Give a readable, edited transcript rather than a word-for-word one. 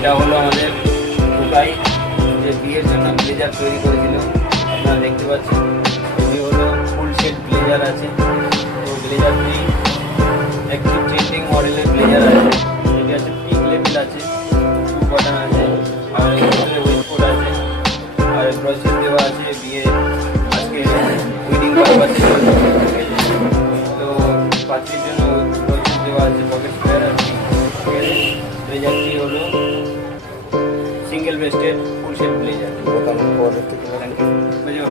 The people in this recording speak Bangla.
এটা হলো আমাদের টুকাই, যে বিয়ের জন্য ব্লেজার তৈরি করেছিল, আপনারা দেখতে পাচ্ছেন। এটি হলো ফুল সেট ব্লেজার আছে, তো ব্লেজারটি একটি ট্রেন্ডিং মডেলের ব্লেজার আছে। এটি আছে পিক লেভেল আছে, 2 বাটন আছে, আর এর ভিতরে ওয়েস্টকোট আছে, আর ব্রোচেস দেওয়া আছে। বিয়ে আজকে ওয়েডিং পারপাসে, তো পাত্রীর জন্য ব্রোচেস দেওয়া আছে, পকেট স্কোয়ার আছে। ব্লেজারটি হলো single breasted full set blazer.